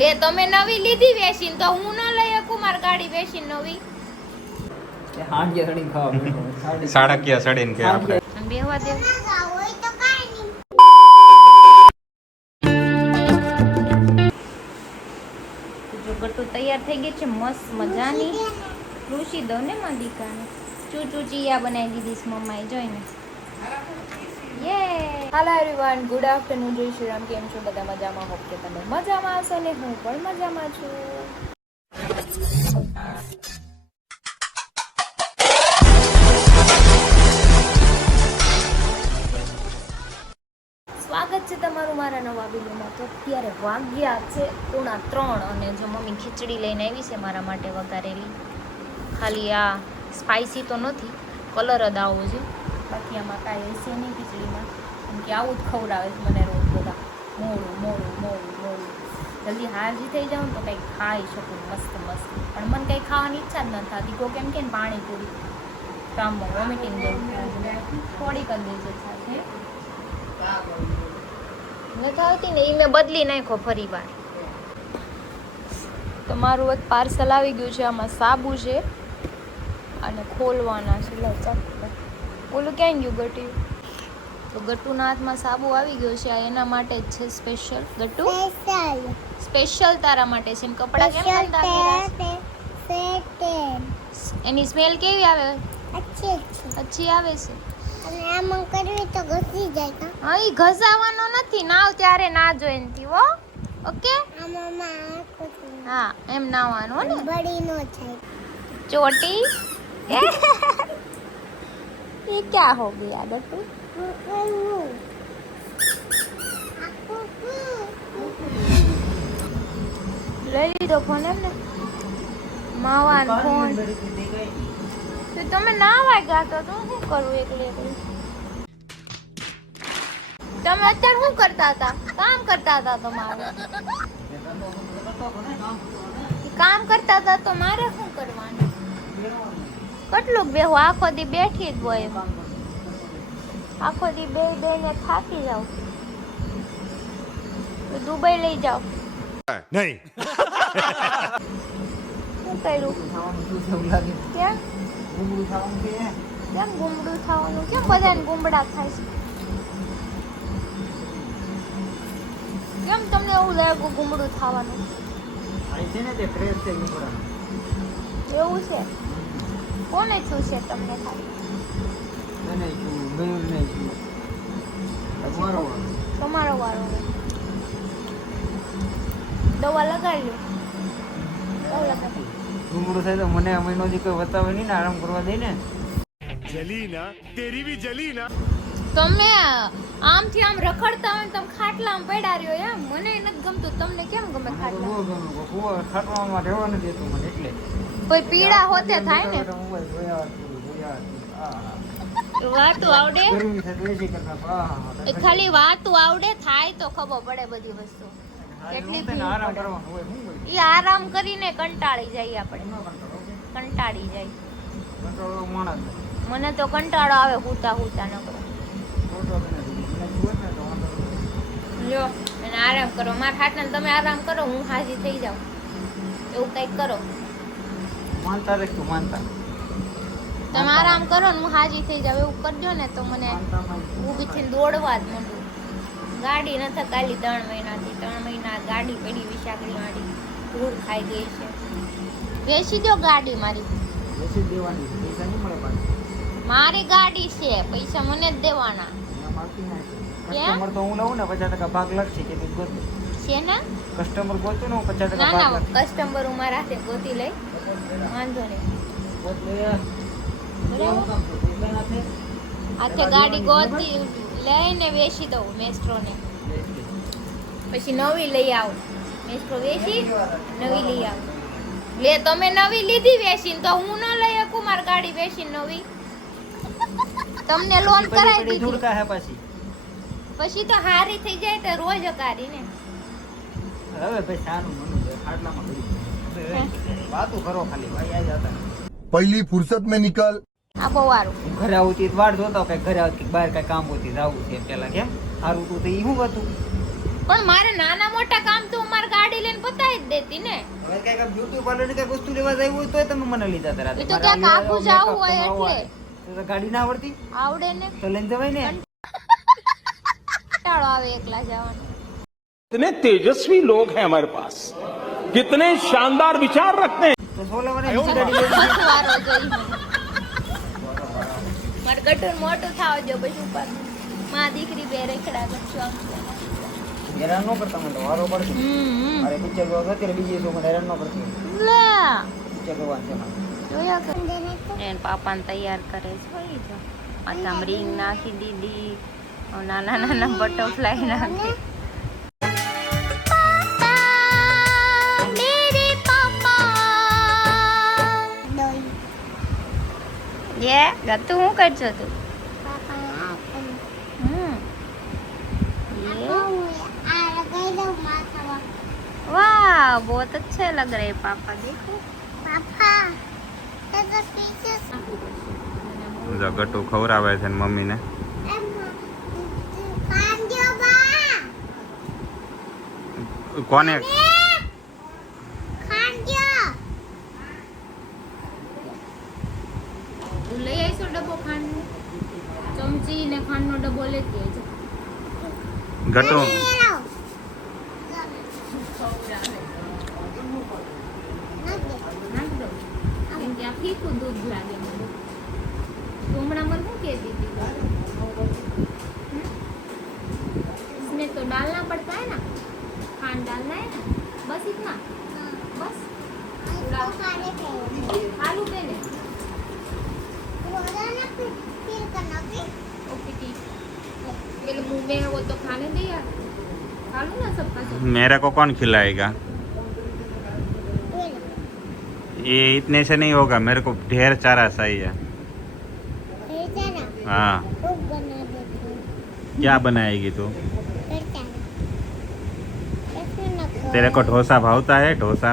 લે તમે નવી લીધી વેચીને તો હું ન લઈ શકું માર ગાડી વેચીને નવી. હાંડિયા સડીને ખાવા બેઠો. સાડકિયા સડીને કે આપણે અને બેહવા દે. જો ગટ્ટુ તૈયાર થઈ ગઈ છે મસ્ત મજાની. લૂસી દો ને માં દીકાને. ચૂચુચિયા બનાવી દીધી છે મમ્માએ જોઈને. યે હાલો એવરીવન, ગુડ આફ્ટરનૂન, જય શ્રી રામ. કેમ છો બધા? મજામાં? હોપ કે તમે મજામાં હશો ને હું પણ મજામાં છું. સ્વાગત છે તમારું મારા નવા વિડીયોમાં. તો અત્યારે વાગ્યા છે 2:45 અને જો મમ્મી ખીચડી લઈને આવી છે મારા માટે વઘારેલી. ખાલી આ સ્પાઇસી તો નથી, કલર જ આવો છે, બાકી આમાં કાંઈ છે નહીં ખીચડીમાં. કેમ કે આવું જ ખવડાવે છે મને રોજ બધા, મોડું મોડું મોડું મોડું. જલ્દી હાજી થઈ જાઉં ને તો કંઈક ખાઈ શકું મસ્ત મસ્ત, પણ મને કંઈ ખાવાની ઈચ્છા જ ન થતી. કોઈ કેમ કે પાણીપુરી તો આમ વોમિટિંગ જેવું થાય, થોડીક જ દેજે સાથે નથી આવતી ને, એ મેં બદલી નાખો ફરી વાર. તો મારું એક પાર્સલ આવી ગયું છે, આમાં સાબુ છે અને ખોલવાના છે. લો ચક, ઓલું ક્યાં ગયું ગટ્યું? તો ગટ્ટુના હાથમાં સાબુ આવી ગયો છે. આ એના માટે જ છે સ્પેશિયલ. ગટ્ટુ સ્પેશિયલ તારા માટે છે. કપડાં કેમ ગંદા કર્યા? એની સ્મેલ કેવી આવે? अच्छी આવે છે. અને આમ કરવી તો ઘસી જાય. હા, ઈ ઘસાવાનો નથી, નાવ ત્યારે ના જોઈનથી હો. ઓકે, હા એમ નાવાનું ને, બડી નો થાય. ચોટી ये क्या हो गया गट्टू? લઈ લીધો ફોન એમ ને, માવાન ફોન. તો તમે ના વાગ્યા તો શું કરવું એકલી એકલી? તમે અત્યારે શું કરતા હતા? કામ કરતા હતા તમારે? કામ કરતા હતા તો મારે શું કરવાનું? કેટલું બેહું? આખો દી બેઠી જ હોય, આખો દી બે ને થાકી જાવ. તો દુબઈ લઈ જાઓ. નહીં શું કર્યું? કેમ ગુમડું ખાવાનું કે કેમ ગુમડું થવાનું? કેમ બધાને ગુમડા થાય છે? કેમ તમને એવું લાગ્યું ગુમડું થવાનું? આ છે ને તે ફ્રેશ છે ગુમડા. એવું છે? કોને છું છે તમને ખાલી? નહીં છું, ગયું નહીં છું. તમારો તમારો વારો ને. દવા લગાડી લો. દવા લગાડી. ગુમડું થાય તો મને આ મહિનોથી કોઈ બતાવે નહીં ને, આરામ કરવા દે ને. જલી ના તેરી ભી જલી ના. તમે આમથી આમ રખડતા હોય ને તમે ખાટલામાં પડ્યા રહ્યો એમ. મને નથી ગમતું, તમને કેમ ગમે ખાટલા? ખાટવામાં રહેવા નથી દેતું મને એટલે. કોઈ પીડા હોતે થાય ને. મોબાઈલ જોયા વાતું આવડે? ગરમી થાય તો એસી કરતા. એ ખાલી વાતું આવડે, થાય તો ખબર પડે બધી વસ્તુ. કેટલી ભીડ આરામ પડે. કરવાનું હોય. શું હોય? ઈ આરામ કરીને કંટાળી જાય આપણે, ન કંટાળો. કંટાળી જાય. કંટાળો માણસ. મને તો કંટાળો આવે હુતા હુતા ન કરો. ખોટો બને છે. મને જુએ ને તો વાંધો નહીં. જો અને આરામ કરો. મારા હાથને તમે આરામ કરો, હું હાજી થઈ જાઉં. એવું કંઈક કરો. માનતા રહેશ તું, માનતા. તમે આરામ કરો ને હું હાજી થઈ જાઉં એવું કરજો ને તો મને માનતામાં ઊભી થઈને દોડવા જ માંડું. ગાડી નથી કાલી 3 મહિનાથી. 3 મહિના ગાડી પડી વિશાખડી વાળી, ધૂળ ખાઈ ગઈ છે. બેસી દો ગાડી મારી. બેસી જ દેવાની છે. પૈસા નહીં મળે પાછા. મારી ગાડી છે, પૈસા મને જ દેવાના એમ આવતી ના છે. કેમ? કસ્ટમર તો હું લઉં ને 50% ભાગ લાગશે કે તું ગોતું. છે ને. કસ્ટમર ગોતું ને હું 50% ના ભાગ ના, લાગશે. કસ્ટમર હું મારા હાથે ગોતી લઈ, વાંધો નહીં. હાથે ગાડી ગોતી લઈને વેચી દઉં મેસ્ટ્રોને, પછી નવી લઈ આવું. મેસ્ટ્રો વેચી નવી લઈ આવું. લે તમે નવી લીધી વેચીને તો હું ન લઈ શકું મારી ગાડી વેચીને નવી? તમને લોન કરાવી દીધી ધૂળકા હે પાછી. પછી તો હારી થઈ જાય તો રોજ હકારી ને. હવે ભાઈ સારું મનું છે. ખાટલામાં કરી વાતું કરો ખાલી ભાઈ. આ જતા पहली फुर्सत में निकल. આ બહુ સારું. હું ઘરે આવતી વાડ જોતો કે ઘરે આવતી બહાર કઈ કામ હોતી જવું છે પેલા. કેમ સારું તું તો ઈ શું હતું? પણ મારે નાના મોટા કામ તો મારે ગાડી લઈને પતાવી જ દેતી ને. હવે કઈક બ્યુટી પાર્લર ની કઈક વસ્તુ લેવા જાય હોય તોય તમે મને લીધા હતા રાતે. એ તો ક્યાંક આખું જાવું હોય એટલે. તો ગાડી ના આવડતી આવડે ને તો લઈને જવાય ને. કંટાળો આવે એકલા જવાનો. कितने तेजस्वी लोग हैं हमारे पास, कितने शानदार विचार रखते हैं. તો સોલાવાની બીજી ગાડી લઈ લીધી. વારો જોઈ મને. મારે ગટુર મોટું થાવ જો પછી ઉપર માં દીકરી બે રેખડા કરશું આમ છે. હેરાન ન કરતા મને તો વારો પડશે. અરે પિક્ચર જોવા ગયો ત્યારે બીજી તો મને હેરાન ન કરતી. લે પિક્ચર જોવાનું છે મારે. જોયા કર. એન પાપાને તૈયાર કરે છે હોય જો. માથામાં રિંગ નાખી દીધી. નાના નાના બટરફ્લાય નાખી. ये गत्तू હું કરছো તું वाह बहुत अच्छे लग रहे हैं पापा देखो ગટુ ખવરાવે છે મમ્મીને. કોને લઈ આવીશું ડબ્બો ખાંડનો ચમચી ને ખાંડનો ડબ્બો લેતી આવજો. ગટુ નાખ દો કેમ કે આ ફીકું દૂધ લાગે મને. તું હમણાં મને શું કહેતી હતી इसमें तो डालना पड़ता है ना खांड डालना है ना बस इतना बस आलू पहले ओके ठीक मेरे मुंह में है वो तो खाने दे यार खा लो ना सबका सब. मेरे को कौन खिलाएगा? ये इतने से नहीं होगा, मेरे को ढेर सारा चाहिए. हाँ क्या बनाएगी तू? तेरे को डोसा भावता है? डोसा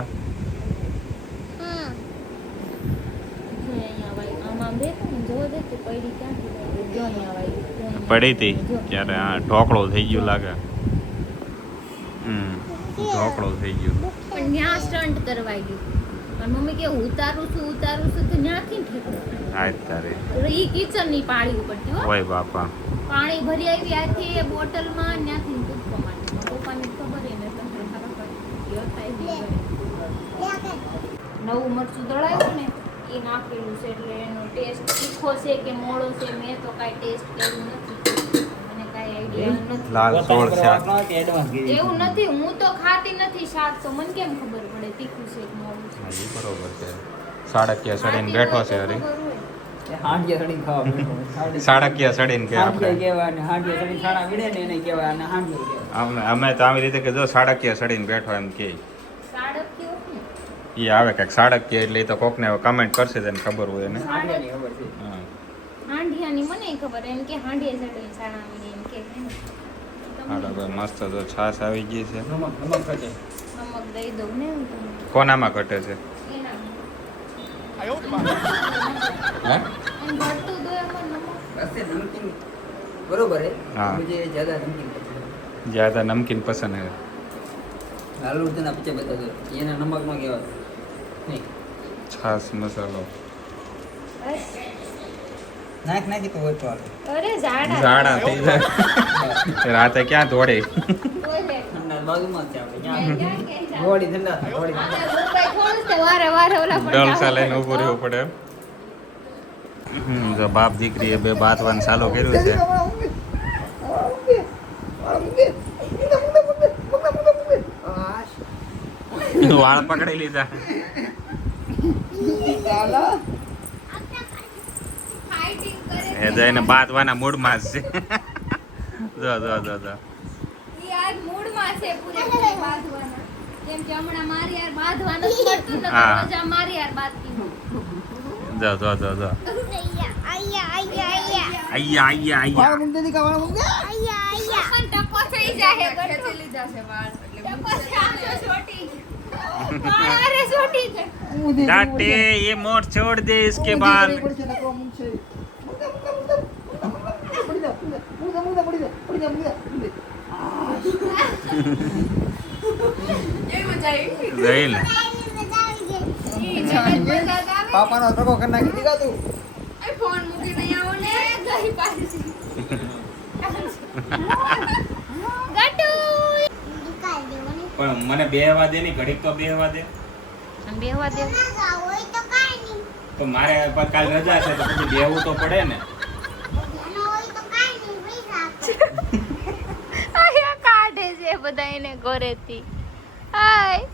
પડી હતી ત્યારે આ ઢોકળો થઈ ગયો લાગે. ઢોકળો થઈ ગયો. પણ ત્યાં સ્ટન્ટ કરવાઈ ગયું અને મમ્મી કે ઉતારું છું તો ત્યાંથી ઠેકડું આજ તારે ઈ કિચન ની પાળી ઉપરથી હો ઓય બાપા. પાણી ભરી આવી આથી એ બોટલમાં ત્યાંથી કૂદકો મારી પપ્પાને ખબર એને તમને ખબર નવું મરચું દળાયું ને એ નાખેલું છે એટલે એનો ટેસ્ટ તીખો છે કે મોળો છે મેં તો કાંઈ ટેસ્ટ કર્યું નથી અને કાંઈ આઈડિયા નથી. લાલ સોળ શાક. એવું નથી હું તો ખાતી નથી શાક તો મને કેમ ખબર પડે તીખું છે કે મોળું છે. હા, ઈ બરોબર છે. સાડકિયા સડીને બેઠો છે હરી. હાંડિયા સડી ખાવા બેઠો. સાડકિયા સડીને કે હાંડિયા આપણે કહેવાય ને હાંડિયા સડી છાણા વીડે ને એને કહેવાય અને હાંડિયા કહેવાય. અમે તો આવી રીતે કે જો સાડકિયા સડીને બેઠો એમ કે સાડક કેવું ને એ આવે કંઈક સાડકિયા એટલે ઈ તો કોકને કમેન્ટ કરશે તેને ખબર હોય એને. હાંડિયાની ખબર છે. હા. હાંડિયાની મને ખબર એમ કે હાંડિયા સડી સાણા આવી એમ કે હાલો ભાઈ મસ્ત તો છાશ આવી ગઈ છે. નમક ખજે. નમક દઈ દઉં ને હું તમને કોનામાં ઘટે છે? એના હે? એમ ભરતું દો એમાં નમક वैसे नमकीन बरोबर है. हाँ. मुझे ज्यादा नमकीन पसंद है. જ્યાદા નમકીન પસંદ હે. लालू तना पीछे बता दो ये ना नमक में क्या नहीं છાશ મસાલો नाक ना की तो वो तो અરે ઝાડા ઝાડા થઈ જાય. રાતે ક્યાં દોડે? ટોયલેટ ठंडा बाजू में क्या ક્યાં જાય? बॉडी ठंडा था बॉडी આપણે મુંબઈ થોડું છે વારે વારે ઓલા પર ડલસા લઈને ઊભું રહેવું પડે. જો બાપ દીકરીએ બે બાથવાનું ચાલુ કર્યું છે. વાળ પકડી લીધા. ફાઇટિંગ કરે એ જઈને બાથવાના મૂડમાં જ છે. જો જો જો જો ઈ આ મૂડમાં છે પૂરેપૂરી બાંધવાના કેમ કે હમણાં મારી યાર બાંધવાનું જ પડતું ને હા. રોજ આ મારી યાર બાંધતી હું. જો જો જો જો આયા આયા આયા આયા આયા આયા. मुंडे दिखा वाला मुंडे આયા આયા પણ ટકો થઈ જાય ખેંચી લીધા છે વાળ એટલે ટકો છે આજો છોટી વાળ અરે છોટી છે डाटे ये मोड़ छोड़ दे इसके बाद. જોઈ ને પાપાનો ટકો કરી નાખી દીધા તું. નિકાલ દેવાની. પણ મને બેહવા દે ની ઘડીક તો બેહવા દે. અને બેહવા દે ના જાવ હોય તો કાંઈ નહીં. તો મારે પણ કાલ રજા છે તો પછી બેહવું તો પડે ને. એનો હોય તો કાંઈ નહીં, પૈસા આપો. આયા કાઢે છે બધા એને ઘરેથી. હાય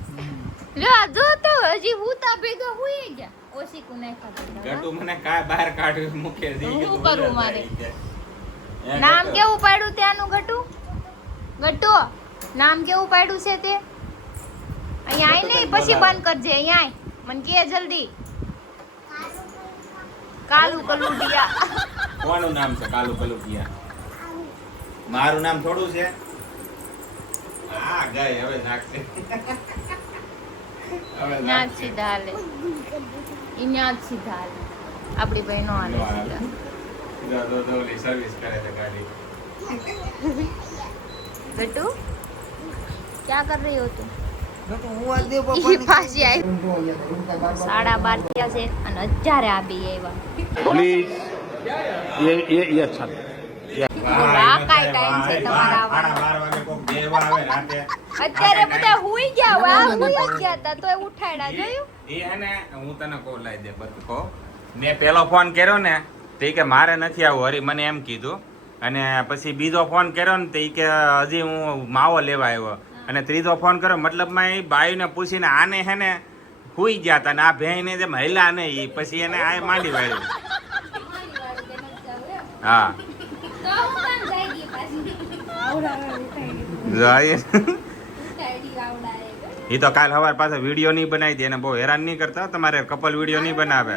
લો આ જો તો હજી હુતા ભેગા હુઈ ગયા. ઓશીકુ નાખ્યા ગટુ મને કા બહાર કાઢ્યું મૂકે છે. હું કરું મારે? નામ કેવું પાડ્યું ત્યાંનું ગટુ? ગટુ નામ કેવું પાડ્યું છે તે? અહીંયા આય નહીં પછી બંધ કરજે. અહીંયા આય મને કે જલ્દી. કાલુ કલુડિયા. કોનું નામ છે કાલુ કલુપિયા? મારું નામ થોડું છે. હા ગઈ હવે નાખશે. હવે ન્યા જ સીધા હાલે. ઈ ન્યા જ સીધા હાલે. આપણી ભાઈ નો હાલે સીધા. ઓલી સર્વિસ કરે છે ગાડી. ગટુ ક્યાં કર રહી હો તું? નકર હું આજ દેવ ઈ પપ્પાની પાછી આવી. રૂમ જોવા ગયા હતા. રૂમ કાંઈ બાર 12:30 થયા છે અને અત્યારે આ બે આવ્યા. प्लीज ये अच्छा વાહ, કાંઈ time છે તમારા આવવાનો. 12 વાગે કોક બેહવા આવે રાતે. અત્યારે બધા હુઈ ગયા. વાહ હુઈ જ ગયા હતા તોય ઉઠાડ્યા જોયું? એ હે ને હું તને કહું લાઈ દે બધું કહો. મેં પેલો ફોન કર્યો ને તે કે મારે નથી આવું હરી મને એમ કીધું. અને પછી બીજો ફોન કર્યો ને તે કે હજી હું માવો લેવા આવ્યો. અને ત્રીજો ફોન કર્યો મતલબમાં એ બાયુને પૂછીને આને હે ને હુઈ ગયા હતા ને આ ભેંને જે મહિલા ને એ પછી એને આ માંડી વાળ્યું. હા જાય. એ તો કાલ સવાર પાછો વિડીયો નહીં બનાવી દે અને બહુ હેરાન નહીં કરતા. તમારે કપલ વિડીયો નહીં બનાવે.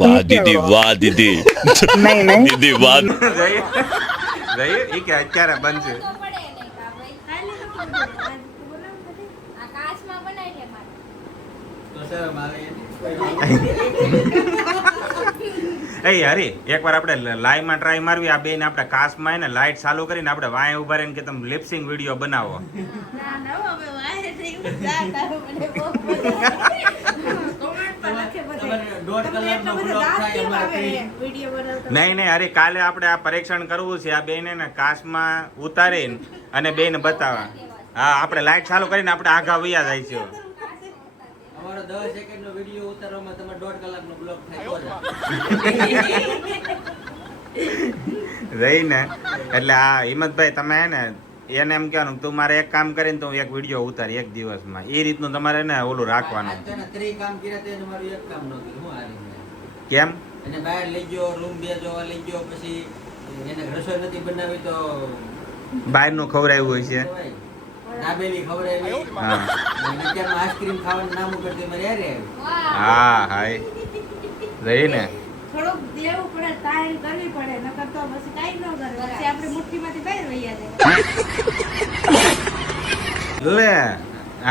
वाह दीदी वाह दीदी दीदी वाह જઈએ એ કે અત્યારે બનશે. તો સર મારે એ હરી એકવાર આપણે લાઈવમાં ટ્રાય મારવી. આ બેન આપણે કાસ્ટમાં ને લાઈટ ચાલુ કરીને આપણે વાંય ઉભા રહીને કે તમે લિપસિંગ વિડીયો બનાવો. દોઢ કલાકનો બ્લોગ થાય અમારે નહીં નહીં અરે કાલે આપણે આ પરીક્ષણ કરવું છે. આ બેન ને કાસ્ટમાં ઉતારીને અને બેન બતાવવા. હા આપણે લાઈટ ચાલુ કરીને આપણે આગા વયા જાય છે. અમારો 10 સેકન્ડનો વિડિયો ઉતારવામાં તમારે 1.5 કલાકનો બ્લોગ થાય રહી ને એટલે આ હિંમતભાઈ તમે હે ને એને એમ કહેવાનું તું મારે એક કામ કરીને તો એક વિડીયો ઉતારી એક દિવસમાં. એ રીતનું તમારે ને ઓલું રાખવાનું. આજ તને 3 કામ કર્યા તે મારું એક કામ નહોતું. હું હારી કેમ? એને બહાર લઈ ગયો, રૂમ બે જોવા લઈ ગયો, પછી એને રસોઈ નથી બનાવી તો બહારનું ખવડાવ્યું હોય છે. દાબેલી ખવડાવી. હા અને અત્યારમાં આઈસ્ક્રીમ ખાવાનું નામ કરતી મારે યારે આવી. હા હાય રહી ને થોડુંક દેવું પડે, તાળી કરવી પડે, નકર તો પછી કાંઈ ન કરે. પછી આપણે મુઠ્ઠીમાંથી બહાર વહી જાય. લે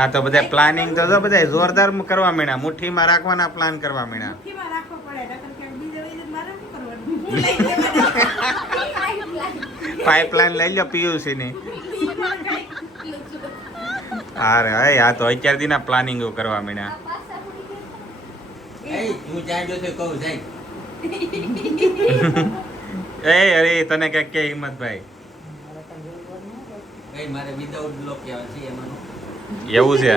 આ તો બધા પ્લાનિંગ તો બધા જોરદાર કરવા માંડ્યા. મુઠ્ઠીમાં રાખવાના પ્લાન કરવા માંડ્યા. મુઠ્ઠીમાં રાખવો પડે, નકર ક્યાંક બીજે વહી જાય તો મારે શું કરવાનું? પાઇપલાઇન લઈ લો પીયુસી ની. અરે હે આ તો અત્યાર દીના પ્લાનિંગ કરવા માંડ્યા. એ હું જ્યાં જોતે કહું જાય. એ અરે તને કઈક કે હિંમતભાઈ કઈ મારે વિધાઉટ બ્લોક કહેવાય છે એમાંનું. એવું છે